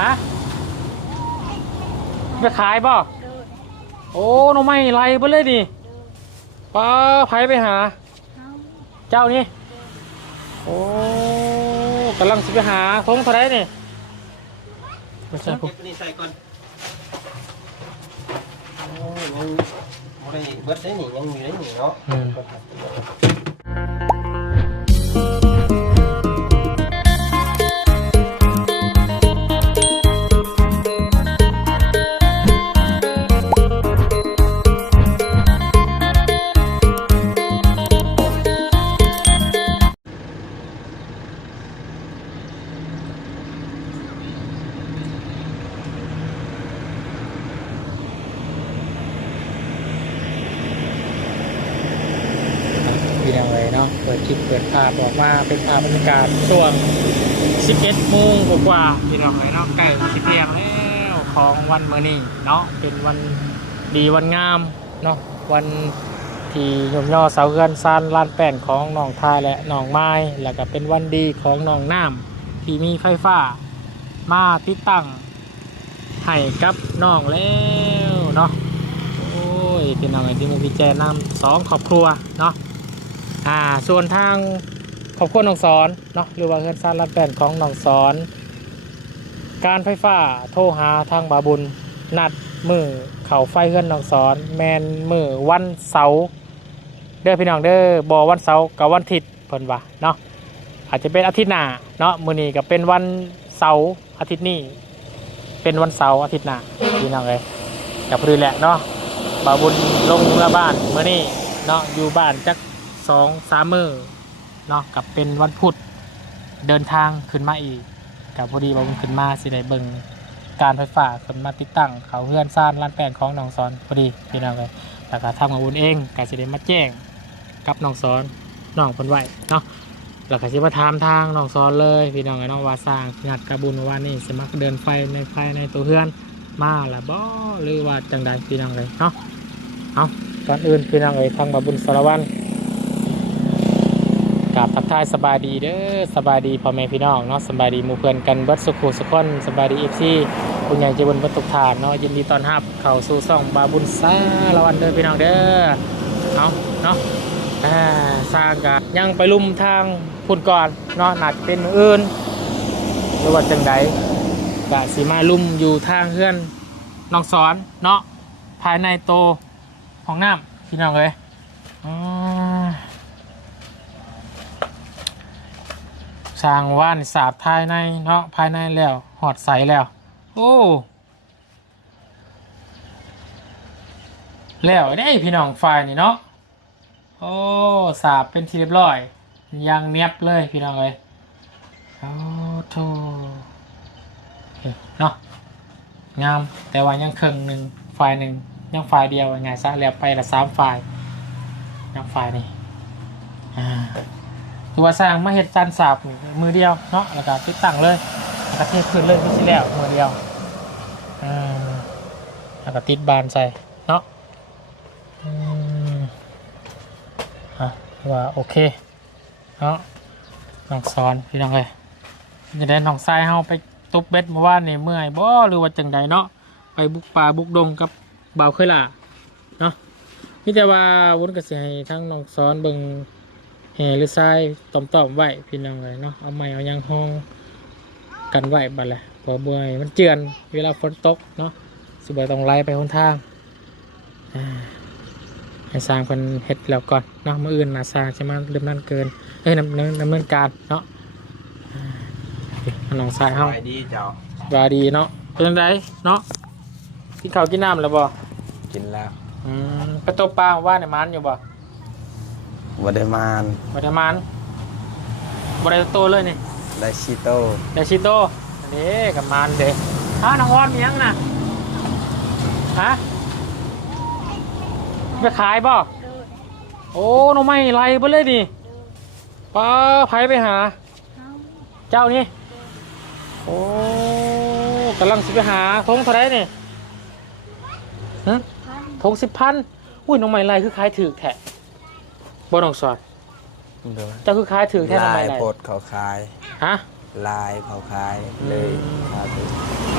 ฮะไปขายบ่โดยโอ้หน้องไม่ไรเบ่เลยดิป้าไผไปหาเฮาเจ้านี่โอ้กำลังสิไปหาทงเท่าไรนี่ไม่ใช่เก็ผมบนี่ใส่ก่อนโอ้ยังบ่ได้เบิดได้นี่ยังมีได้นี่เนาะ บอกว่าเป็นภาพบรรยากาศช่วง 11โมงกว่าๆพี่น้องเลยเนาะใกล้สิเที่ยงแล้วของวันเมื้อนี้เนาะเป็นวันดีวันงามเนาะวันที่ยมย่อเสาเรือนซานลานแป้นของหนองทายและหนองไม้แล้วก็เป็นวันดีของหนองน้ำที่มีไฟฟ้า มาติดตั้งให้กับน้องแล้วเนาะโอ้ยพี่น้องไอ้ที่มุกพี่แจนำสองครอบครัวเนาะอ่าส่วนทาง ขอบคุณน้องสอนเนาะหรือว่าเฮือนซานรัดแป้นของน้องสอน การไฟฟ้าโทรหาทางบาบุญ นัดมือเข่าไฟเฮือนน้องสอน แมนมือวันเสาร์เด้อพี่น้องเด้อบอวันเสาร์กับวันอาทิตย์เพิ่นว่าเนาะอาจจะเป็นอาทิตย์หน้าเนาะมื้อนี้ก็เป็นวันเสาร์อาทิตย์นี้ เป็นวันเสาร์อาทิตย์หน้าพี่น้องเลยกับพอดีแหละเนาะบาบุญลงเมื่อบ้านมื้อนี้เนาะอยู่บ้านจักสองสามมื้อ เนาะกับเป็นวันพุธเดินทางขึ้นมาอีกกับพอดีว่ามันขึ้นมาสิได้เบิ่งการไฟฟ้าขึ้นมาติดตั้งเขาเพื่อนซ่านร้านแป้งของน้องสอนพอดีพี่น้องเลยแต่ก็ทำกับวุนเองก็สิได้มาแจ้งกับน้องสอนน้องเพิ่นไหวเนาะแล้วก็สิมาถามทางน้องสอนเลยพี่น้องไอ้น้องว่าสร้างงัดกระบุญว่านี่สมัครเดินไฟในไฟในตัวเพื่อนมาละบ่หรือว่าจังใดพี่น้องเลยเนาะเอาก่อนอื่นพี่น้องเลยทางบาบุญสารวัตร กับทักทายสบายดีเด้อสบายดีพ่อแม่พี่น้องเนาะสบายดีหมู่เพื่อนกันเบิดสุขุสุขคนสบายดีเอฟซีคุณใหญ่เจบนบรรทุกฐานเนาะยินดีตอนรับเข้าสู่ซ่องบาบุญซาละวันเด้อพี่น้องเด้อเอาเนาะสร้างกะยังไปลุ่มทางพุ่นก่อนเนาะนัดเป็นมื้ออื่นหรือว่าจังใดกะสีมาลุ่มอยู่ทางเพื่อนน้องสอนเนาะภายในโตของน้ำพี่น้องเลยอ๋อ สร้างว่านสาบภายในเนาะภายในแล้วหอดใสแล้ว โอ้แล้วได้พี่น้องไฟนี่เนาะโอ้สาบเป็นทีเรียบร้อยยางเนียบเลยพี่น้องเลยโอ้โธ่เนาะงามแต่ว่ายังเครึ่งหนึ่งไฟหนึ่งยังไฟเดียวยังไงซะแล้วไปละสามไฟยังไฟนี่อ่า คือว่าสร้างมาเห็ดจานสาบมือเดียวเนาะแล้วก็ติดตั้งเลยแล้วก็เทพื้นเลยไม่ใช่แล้วมือเดียวอ่าแล้วก็ติดบานใส่เนาะอืมอะว่าโอเคเนาะน้องสอนพี่น้องเลยจะได้น้องทรายเฮาไปตุบเบ็ดเมื่อวานนี่เมื่อยบ่หรือว่าจังใดเนาะไปบุกป่าบุกดงกับเบาวเคยล่ะเนาะมีแต่ว่าวุ้นกระเสียให้ทั้งน้องสอนเบิ่ง แห่หรือทรายต่อมๆไว้พี่น้องเลยเนาะเอาไม้เอายางห้องกันไว้บัดแหละพอเบื่อยมันเจือนเวลาฝนตกเนาะสิบ่ต้องไล่ไปหนทางอ่าให้สร้างคนเฮ็ดแล้วก่อนเนาะมื่ออื่นนะสร้างจะมาเริ่มนั่นเกินเอ้ยดำเนินดำเนินการเนาะอ่าน้องทรายเฮาไปดีเจ้าสบายดีเนาะเป็นจังไดเนาะกินข้าวกินน้ำแล้วบ่กินแล้วอืมไปตกปลาว่าในมันอยู่บ่ บ่ได้มานบ่ได้มันบ่ได้โตเลยนี่ได้ชิโต้เดชิโตอันนี้กับมันเด็กฮะน้องวอนมียังนะฮะไปขายบ่โดยโอ้น้องไม่ไรเบ่เลยดิป้าไผไปหาเฮาเจ้านี่โอ้กำลังสิไปหาทงเท่าไรนี่ฮะพันทงสิบพันอุ้ยน้องไม่ไรคือขายถือแท้ บ่น้องสอนเจ้าคือขายถือแท้น้องลาไม่ยไรโพดเขาคาย ฮะ ลายเขาคายเลยครับ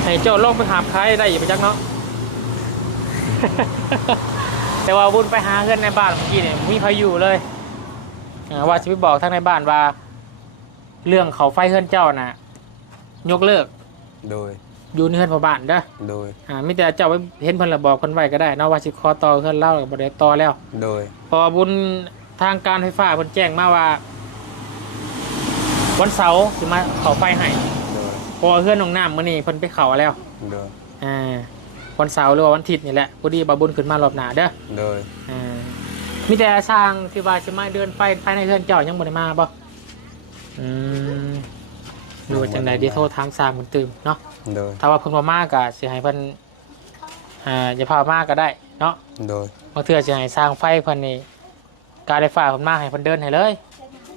ให้เจ้าลองไปหาใครได้อย่าไปจักเนาะ แต่ว่าบุญไปหาเพื่อนในบ้านเมื่อกี้เนี่ยมีใครอยู่เลยเออว่าจะไปบอกทั้งในบ้านว่า เรื่องเขาไฟเพื่อนเจ้าน่ะ ยกเลิกโดยอยู่ในเพื่อนพ่อบ้านเด้อโดยอ่ามิแต่เจ้าไปเห็นเพิ่นละบอกเพิ่นไว้ก็ได้เนาะว่าสิขอต่อเพื่อนเล่ากับ่ได้ต่อแล้ว โดยพอบุญ ทางการไฟฟ้าเพิ่นแจ้งมาว่า วันเสาร์สิมาเขาไฟให้โดยเพอเพื่อนน้องน้ำมื้อนี้เพิ่นไปเขาแล้ว โดยอ่าวันเสาร์หรือว่าวันอาทิตย์นี่แหละพอดีบาบุญขึ้นมารอบหน้าเด้อโดยอ่ามีแต่สร้างที่ว่าสิมาเดินไฟภายในเพื่อนเจ้ายังบ่ได้มาบ่อืมดูว่าจังได๋ที่โทษทางสร้างเพิ่นตื่มเนาะ โดยถ้าว่าเพิ่นบ่มาก็สิให้เพิ่นอ่าอย่าพามาก็ได้เนาะโดยบางเทื่อสิให้สร้างไฟเพิ่นนี่ การไฟฟ้าเพิ่นมาให้เพิ่นเดินให้เลย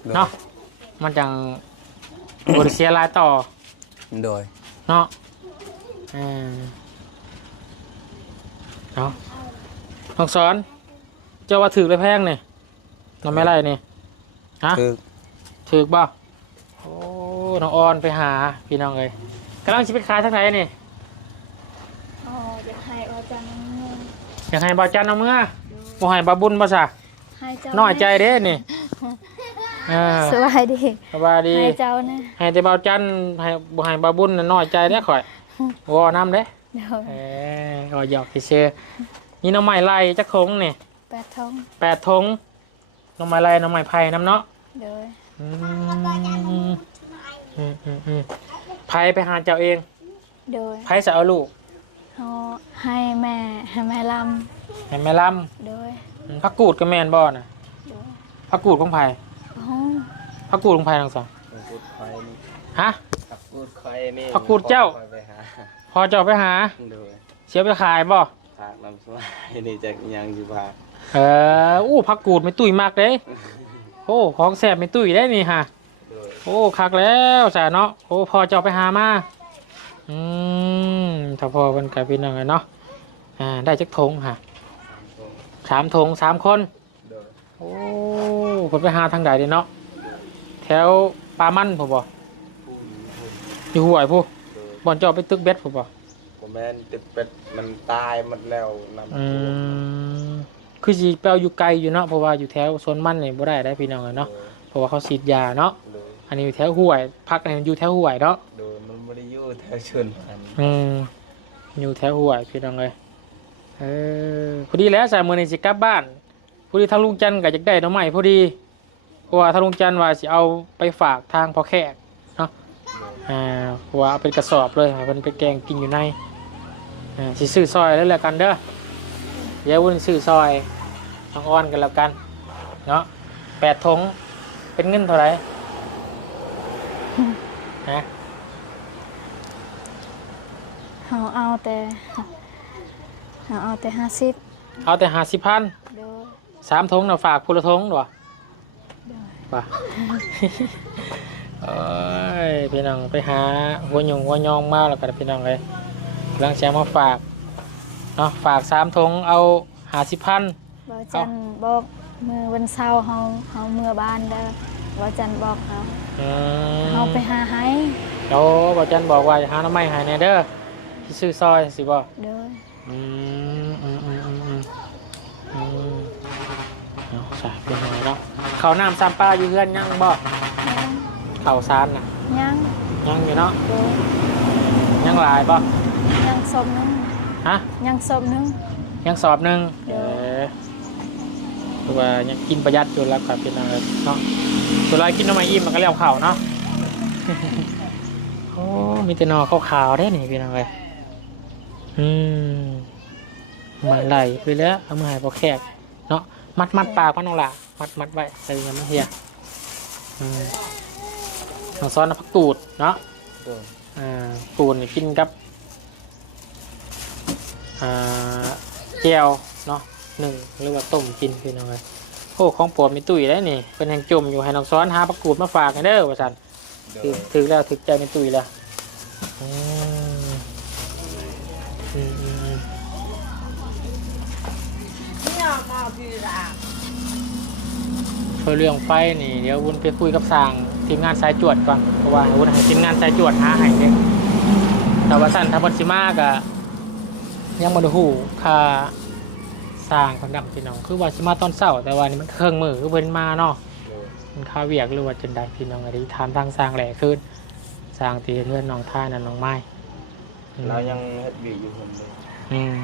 โดยเนาะมันจังบ่ได้เสียรายต่อโดยเนาะอ่าเนาะน้องสอนเจ้าว่าถือเลยแพงนี่น้องไม่ไรนี่ฮะคือถือบ่โอ้น้องออนไปหาพี่น้องเลยกำลังจะไปขายทางไหนนี่อ๋ออยากให้อาจารย์เงินอยากให้บ่าวจันเอาเมื่อบ่ให้บ่าวบุญบ่ซะ ให้เจ้าน้อยใจเด้นี่เออสบายดีสบายดี ให้เจ้านะให้แต่บ่าวจันให้บ่ให้บ่าวบุญน่ะน้อยใจเด้อข่อยวอน้ำเด้เดี๋ยวเอ้ยก็หยอกเชยๆนี่น้องใหม่ไล่จักทงนี่แปดท้องแปดทงน้องใหม่ไล่น้องใหม่ไผ่น้ำเนาะเดี๋ยวอืมอืมอืมอืมไผ่ไปหาเจ้าเองเดี๋ยวไผ่จะเอาลูกเอาให้แม่ให้แม่ลให้แม่ลำเดี๋ยวำอืม พักกูดกับแมนบ่อน่ะเดี๋ยวพักกูดของไผ่ห้องพักกูดของไผ่ทั้งสองพูดคอยนี่ฮะขับพูดคอยนี่พักกูดเจ้าไปหาพอเจ้าไปหาโดยเสียไปขายบ่ภาคน้ำสวายนี่จะยังอยู่ภาคเอออู้พักกูดไม่ตุ้ยมากเลยโอ้ของแสบไม่ตุ้ยได้นี่ฮะโดยโอ้คักแล้วจ้ะเนาะโอ้พอจะเอาไปหามาอืมถ้าพอเป็นกับพี่น้องกันเนาะอ่าได้จักทงค่ะ สามทงสามคน โดยโอ้ผมไปหาทางใดเดีเนาะแถวปลามันผมบอกพูดพูดอยู่ห่วยผู้โดยบอลเจาะไปตึกเบ็ดผมบอกผมแม่นติดเป็ดมันตายหมดแล้วนำอืมคือสีเปลอยู่ไกลอยู่เนาะเพราะว่าอยู่แถวโซนมันนี่บ่ได้ได้พี่น้องกันเนาะเพราะว่าเขาฉีดยาเนาะโดยอันนี้อยู่แถวห่วยพักอันนี้อยู่แถวห่วยเนาะ โดยมันไม่ได้อยู่แถวชนพันธุ์อืมอยู่แถวหัวพี่น้องเลย เออพอดีแล้วสามมือนี่สิกลับบ้านพอดีทางลุงจันทร์ก็จะได้หน้องใหม่พอดีเพราะว่าทางลุงจันทร์ว่าสิเอาไปฝากทางพ่อแขกเนาะอ่าเพราะว่าเอาเป็นกระสอบเลยให้มันไปแกงกินอยู่ในอ่าสิซื้อซอยแล้วแหละกันเด้อเดี๋ยววุ่นซื้อซอยทางอ้อนกันแล้วกันเนาะแปดทงเป็นเงินเท่าไหร่ฮะเอาเอาแต่ เอาเอาแต่ห้าสิบเอาแต่หาสิพันเดี๋ยวสามทงนะฝากพูละทงด้วยเดี๋ยวป่ะ เอ้ยพี่น้องไปหาหัวหยงหัวยองมาแล้วกันพี่น้องเลยกำลังแชร์มาฝากเนาะฝากสามทงเอาหาสิพัน บอจันบอกมือวันเสาร์เฮาเฮาเมื่อบ้านเด้อวาจันบอกเขาอืมเฮาไปหาให้เดี๋ยวบอกจันบอกว่าหาน้ำไม้ใหายแน่เด้อที่ซื้อซอยสิบ่เดี๋ยว อืมอืมอืมอืมอืมอืมเอาใส่เป็นไงเนาะเขาวน้ำซามปลาอยู่เพื่อนยังบ่เขาวซานน่ะยังยังอยู่เนาะเดี๋ยวยังหลายบ่ยังศพหนึงฮะ ยังศพหนึง ยังสอบหนึ่งเออคือว่ายังกินประหยัดอยู่แล้วครับพี่น้องเนาะส่วนไรกินน้ำมันอิ่มมันก็เลี้ยวเข่าเนาะ โอ้ มีแต่หนอขาวๆได้นี่พี่น้องเลย อืมมาไหลไปแล้วเอามาให้พอแขกเนาะมัดมัดปลากมันน้องละมัดมัดไว้ใส่ยังไม่เฮียอืมน้องซ้อนน้ำผักตูดเนาะโดยอ่าตูนนี่กินกับอ่าเจียวเนาะหนึ่งหรือว่าต้มกินพี่น้องเลยโอ้ของปรดมีตุ้ยได้นี่เป็นแห่งจมอยู่ให้น้องซ้อนหาประกูดมาฝากให้เด้อว่าสันถือยถือแล้วถือใจมีตุ้ยแล้วอืม พื่อเรื่องไฟนี่เดี๋ยววุ้นไปคุยกับสร้างทีมงานสายจวดก่อนเพราะว่าวุ้นให้ทีมงานสายจวดหาให้เด้ถ้าว่าสั่นถ้าเพิ่นสิมาก็ยังบ่ได้ฮู้ค่าสร้างคนดำพี่น้อง คือว่าสิมาตอนเช้าแต่ว่านี่มันเครื่องมือคือเพิ่นมาเนาะมันค่าเวียกหรือว่าจังใดพี่น้องอะไรถามทางสร้างแหล่ขึ้นสร้างตีเทือนน้องท่านั่นน้องไม้อืมเรายังเฮ็ดวีอยู่คนเดียวอืม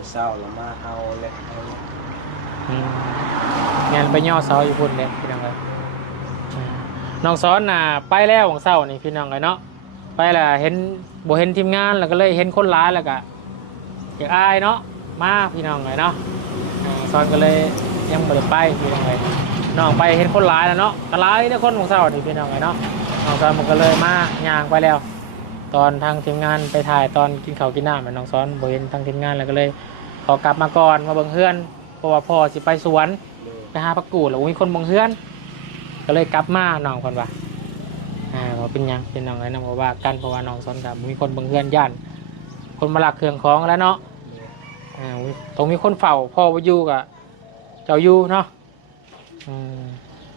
จะเศร้าแล้วมาเอาแหละเอาอืมงานไปย่อเสาอยู่พุ่นเลยพี่น้องเลยอืมน้องซ้อนน่ะไปแล้วของเสานี่พี่น้องเลยเนาะไปและเห็นบ่เห็นทีมงานแล้วก็เลยเห็นคนร้ายแล้วก็อยากอายเนาะมาพี่น้องเลยเนาะอ่าซ้อนก็เลยยังบ่ได้ไปพี่น้องเลยน้องไปเห็นคนร้ายแล้วเนาะก็ร้ายเนี่ยคนของเสานี่พี่น้องเลยเนาะน้องซ้อนมันก็เลยมาย่างไปแล้ว ตอนทางทีมงานไปถ่ายตอนกินข้าวกินน้ำน้องซ้อนบ่เห็นทางทีมงานแล้วก็เลยขอกลับมาก่อนมาเบิ่งเฮือนเพราะว่าพ่อสิไปสวนไปหาพักกูดแล้วมีคนมองเฮือน ก็เลยกลับมาน้องคนว่าอ่าว่าเป็นยังเป็นน้องอะไรน้องบอกว่ากันเพราะว่าน้องสอนกับมีคนเบางเฮือนย่านคนมาลักเครื่องของแล้วเนาะอ่าต้องมีคนเฝ้าพ่อไปอยู่กับเจ้าอยู่เนาะอืม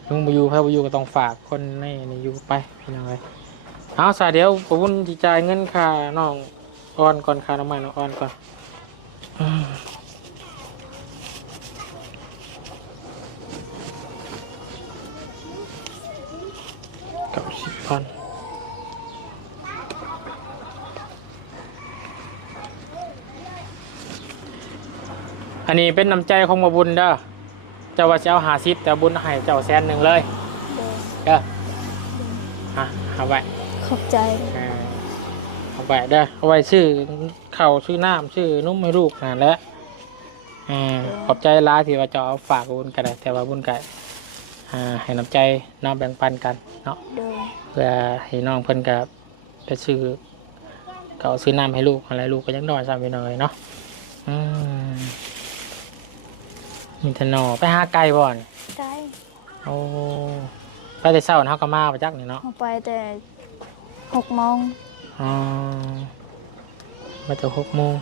ลุงไปอยู่พ่อไปอยู่ก็ต้องฝากคนในนี่อยู่ไปพี่น้องเลย เอาสาเดี๋ยวผมวุ่นจิจ่ายเงินค่าน้องออนก่อนค่าน้ำมันน้องออนก่อนเก้าสิบพันอันนี้เป็นน้ำใจของมาบุญเด้อเจ้าว่าเจะเอาหาซิปแต่บุญให้เจ้าแสนหนึ่งเลยโดยเด้อฮะเอาไว้ ขอบใจ อ่าเอาไว้เด้อเอาไว้ชื่อข้าวชื่อน้ำชื่อนุ่มให้ลูกนั่นแหละอ่าขอบใจร้ายที่ว่าจะเอาฝากบุญกันได้แต่ว่าบุญกันอ่าให้น้ำใจน้องแบ่งปันกันเนาะโดย เพื่อให้น้องเพิ่นกับไปซื้อเขาซื้อน้ำให้ลูกอะไรลูกก็ยังน้อยซ้ำไปหน่อยเนาะอืมมีแตหนอไปหาไก่บ่อน ได้โอ้ไปแต่เช้าเฮาก็มาประจักนี่เนาะ เอาไปแต่ หกโมงอ๋อมาแต่หกโมง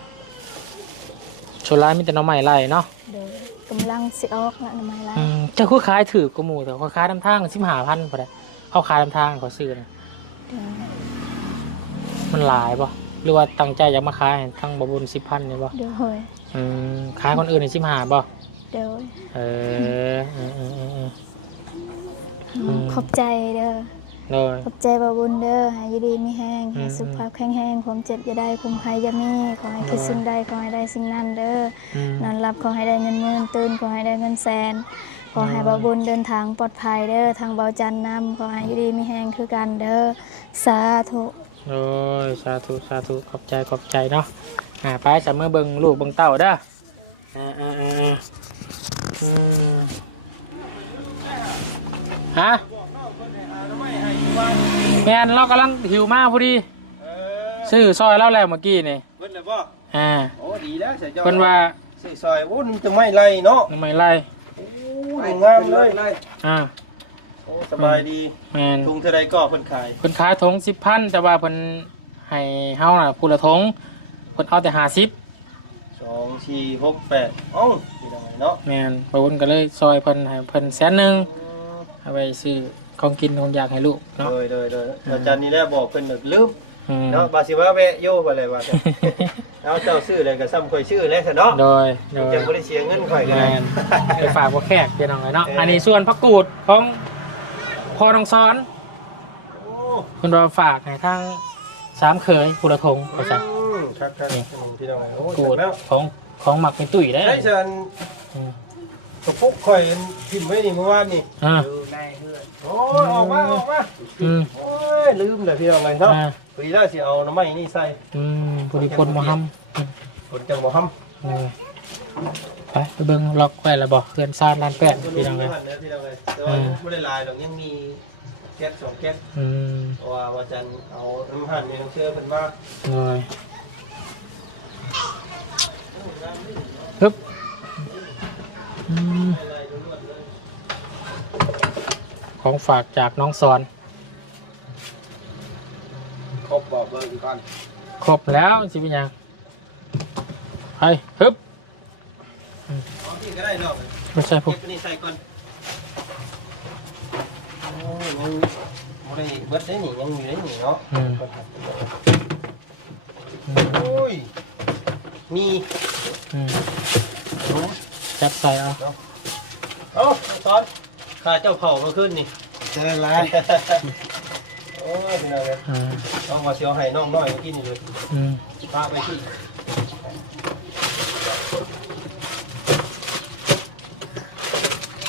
ชวนร้ายมีแต่หน้องใหม่ไล่เนาะโดยกำลังสิออกละน้ำไม้ละอืมเจ้าคือขายถือกระหมูแต่เขาขายทำทางสิบห้าพันพอได้เขาขายทำทางเขาซื้อนะโดยมันหลายป่ะหรือว่าตั้งใจอยากมาขายให้ทั้งบบุญสิบพันนี่ป่ะโดยอืมขายคนอื่นในสิบห้าป่ะโดยเออเออเออเออเอออืมขอบใจเด้อ เลยขอบใจบาบุญเด้อให้อยูดีมีแห้งให้อืมสุขภาพแข็งแรงความเจ็บอย่าได้คุมภัยอย่ามีขอให้คิดสิ่งใดขอให้ได้สิ่งนั้นเด้ออืมนอนหลับขอให้ได้เงินหมื่นตื่นขอให้ได้เงินแสนขอให้บาบุญเดินทางปลอดภัยเด้อทางเบาจันนำขอให้อยูดีมีแห้งคือกันเด้อสาธุโอ้ยสาธุสาธุขอบใจขอบใจเนาะอ่าไปจับมือเบิ่งลูกเบิ่งเต้าเด้ออ่าอ่าอ่าอืมฮะ แมนเรากำลังหิวมากพอดีเออซื้อซอยแล้วแล้วเมื่อกี้นี่เพิ่นน่ะบ่อ่าโอ้ดีแล้วเสียเจ้าเพิ่นว่าสิซอยโอ้มันจะไม่ไรเนาะทำไมไล่โอ้ยงามเลยอ่าโอ้สบายดีแมนทุงเท่าใดก็เพิ่นขายเพิ่นขายทงสิบพันแต่ว่าเพิ่นให้เฮาน่ะผู้ละทงเพิ่นเอาแต่หาสิบสองสี่หกแปดเอ้ามีได้เนาะแมนบาวุนก็เลยซอยเพิ่นให้เพิ่นแสนหนึ่งเอาไปซื้อ ของกินของอยากให้ลูกเนาะ โดยโดยโดยอาจารย์นี่แหละบอกเพิ่นน่ะลืมอืมเนาะบาสิว่าแวะโยไปเลยว่าแต่เอาเจ้าซื้ออะไรก็ซ้ำค่อยซื้อเลยซะเนาะโดยโดย จังบ่ได้เสียเงินข่อยก็แมได้ นไปฝากว่าแขกเดี๋ยวน้องเลยเนาะอันนี้ส่วนพักกูดของพ่อน้องซ้อนโอ้เพิ่นว่าฝากให้ทางสามเขยผู้ละทงเข้าใจอืมครับครับพี่น้องโอ้กูถูดกแล้วของของหมักเป็นตุ๋ยได้ใช่เชิญอืม ตกปุ๊กข่อยพิมพ์ไว้นี่เมื่อวานนี่อ่าโอ้ยออกมาออกมาอืมโอ้ยลืมเลยพี่น้องเลยเนาะอ่าพอดีแล้วสิเอาน้ำมันนี่ใส่อืมผู้ดีพลมาห้ำอืมคนจังบ่ห้ำเออไปไปเบิ่งล็อกไว้แล้วบอกเพื่อนซ่านร้านแปดพี่น้องเลยพี่น้องเลยแต่ว่า ไม่ได้ลายหรอกยังมีแก๊สสองแก๊สอืมเพราะว่าวันจันทร์เอาน้ำหั่นเนี่ยเชื่อเพิ่นว่าเลยฮึบอืม ของฝากจากน้องสอน ครบบอกเบอร์อีกก่อนครบแล้วสิเป็นหยังไปฮึบเอาที่ก็ได้เนาะไม่ใช่พวเก็กบนี่ใส่ก่อนโอ้ยยังบ่ได้เบิดได้นี่ยังมีได้นี่เนาะอืมยมีอืมหนู จับใส่เอาเอ้าซอนข้าเจ้าเผาเมื่อคืนนี่เจออะไรโอ้ยเป็นไงเลยอ่าต้องมาเสียวให้น้องน้อยกินอยู่เลยอืมพาไปที่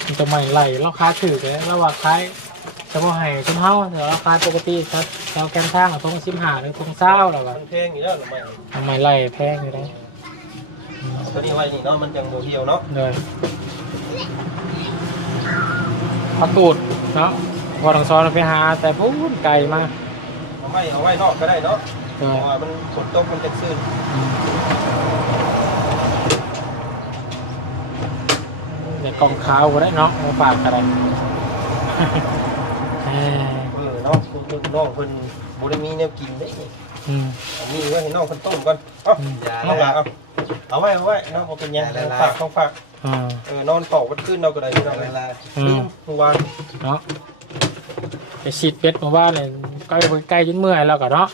มันจะไม่ไหลราคาถือเลยระหว่างขายเฉพาะให้ชุมเฮาเดี๋ยวราคาปกติครับเราแกนทางอะทงสิบห้าหรือทงเศร้าแล้วก็มันเพลงอยู่แล้วหรือไม่ทำไมไหลแพงอยู่ได้ ตัวนี้ไว้นี่เนาะมันจังโมเหี่ยวเนาะเลยพักตูดเนาะพอทางซ้อนไปหา แต่พูดไกลมากเอาไว้เอาไว้นอกก็ได้เนาะเลเพยราะว่ามันฝนตกมันจะซื่นเดี๋ยวกองขาวก็ได้เนาะมาฝากอะไรเอ้ยเออเนาะคุณคุณน้องเพิ่นบ่ได้มีแนวกินได้นี่ อืมเอามีไว้ให้น้องเพิ่นต้มก่อนเอ้าอืมอย่าน้องหละลาเอาเอาไว้เอาไว้เนาะบ่เป็นหยังอย่าละฝากของฝากอ่า เออนอนเป่าวัดขึ้นเราก็ได้พี่น้องเวเลยลาอืลืมมเมื่อวานเนาะไปฉีดเป็ดมาว่าเนี่ยใกล้ใกล้จนเมื่อยแล้วก็เนาะ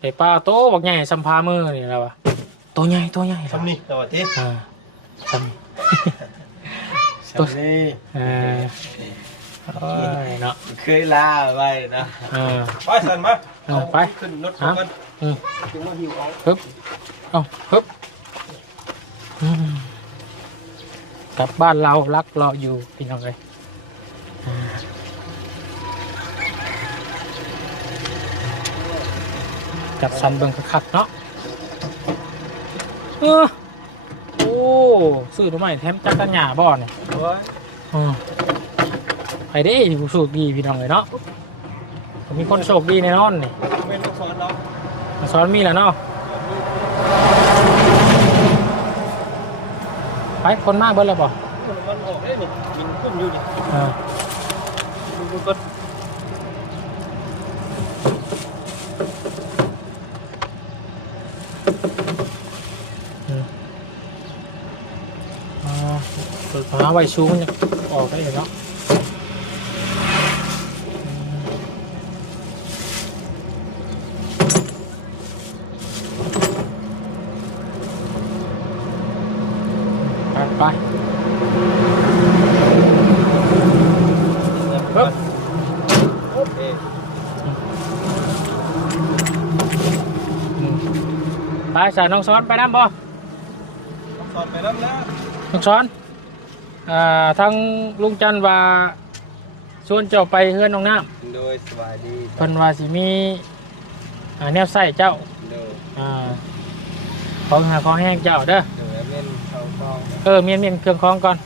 ไอ้ปลาโตบักใหญ่สัมภามือนี่แล้ววะตัวใหญ่ตัวใหญ่ครับทำนี่สวัสดีอ่าทตัว นี้ำอ่า โอ้ยเนาะเคยลาไว้นะอ่าไปสันมาเอาไป ขึ้นรถฮะกันอืมถึงว่าหิวเอาฮึบเอาฮึบอืมกลับบ้านเรารักรออยู่พี่น้องเลยอ่าจับซันเบิ่งคักๆเนาะเออโอ้ซื้อตัวใหม่แถมจักรยานบ่เนี่ยโอ้ย อืม ไปเด้ผู้โชคดีพี่น้องเลยเนาะมีคนโชคดีแน่นอนนี่เป็นลูกศรเรามาสอนมีแล้วเนาะไปคนมากเบิดเลยป่ะมันออกได้นี่มินขึ้นอยู่นี่อ่าดูก็อ่าเปิดฝาไว้ชูมันจะออกได้อยู่เนาะไปไปปึ๊บ โอเค อืมไป สายน้องซ้อนไปน้ำบ่ลูกศรไปแล้วนะน้องซ้อนอ่าทั้งลุงจันทร์ว่าชวนเจ้าไปเฮือนน้องน้โดยสวัสดีำเพิ่นว่าสิมีอ่าแนวใส่เจ้าโดยอ่าของหาของแห้งเจ้าเด้อ โดยเม่นเขาคลองเออเมียนเมียนเครื่องคล้องก่อน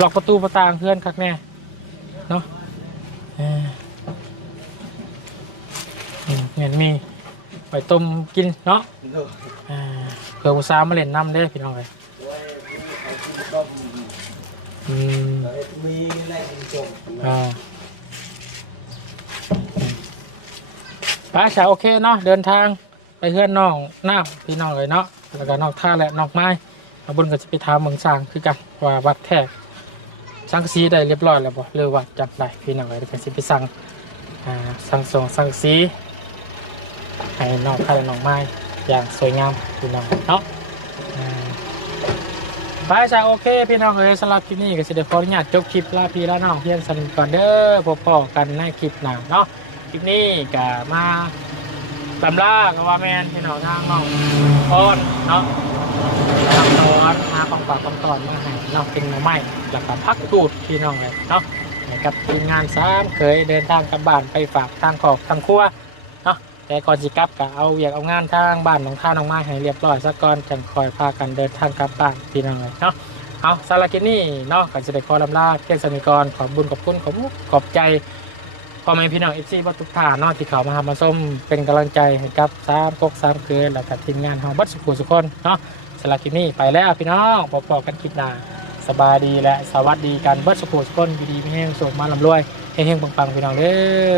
ล็อกประตูประตางเพื่อนคักแน่เนาะเอออืมเมียนมี ไปต้มกินเนาะโดยอ่าเผื่อผู้สาวมาเล่นน้ำได้อพี่น้องเลยโดยเขากินต้มอืมโดยมีแรงจมอ่าป้าชาโอเคเนาะเดินทางไปเพื่อนน้องน้ำพี่น้องเลยเนาะแล้วก็นอกท่าและนอกไม้มาบนก็จะไปทามเมืองสร้างคือกันว่าวัดแท้สังกะสีได้เรียบร้อยแล้วบ่หรือว่าจับได้พี่น้องเลยเดี๋ยวก็สิไปสั่งอ่าสั่งส่งสั่งสี ให้นอกท่าและนอกไม้อย่างสวยงามพี่น้องเนาะอ่าบายจ้าโอเค พี่น้องเอ๋ยสำหรับคลิปนี้ก็สิเดขออนุญาตจบคลิปลาพี่ลาน้องเพียงสนิทก่อนเด้อพบอกันในคลิปหน้าเนาะคลิปนี้ก็มาตำล่ากับว่าแมนพี่น้องทางน้องพอนเนาะทำตอนหาของฝากของตอนมาให้เนาะเป็นหน่อไม้แล้วก็พักตูดพี่น้องเลยเนาะให้กับทีมงานสามเคยเดินทางกลับบ้านไปฝากทางขอบทางครัว แต่ก่อนสิกลับก็เอาอยากเอางานทางบ้านของข้าน้องไม้ให้เรียบร้อยซะก่อนจังคอยพากันเดินทางกลับบ้านพี่น้องเลยเนาะเอาสารกินนี่เนาะก่อนจะได้ขอลำลาเพียงสนิกรขอบบุญขอบคุณขอบมุกขอบใจพ่อแม่พี่น้องเอฟซีบัตุกท่าเนาะที่เขามาหามาส้มเป็นกำลังใจให้กับสามกกสามเกลือแล้วก็ทีมงานของบัตสุขุสุคนเนาะสารกินนี่ไปแล้วพี่น้องพบกันคลิปหน้าสบายดีและสวัสดีกันบัตสุขุสุคนอยู่ดีไม่แห้งสุขมาลำรวยเฮงๆปังๆพี่น้องเด้อ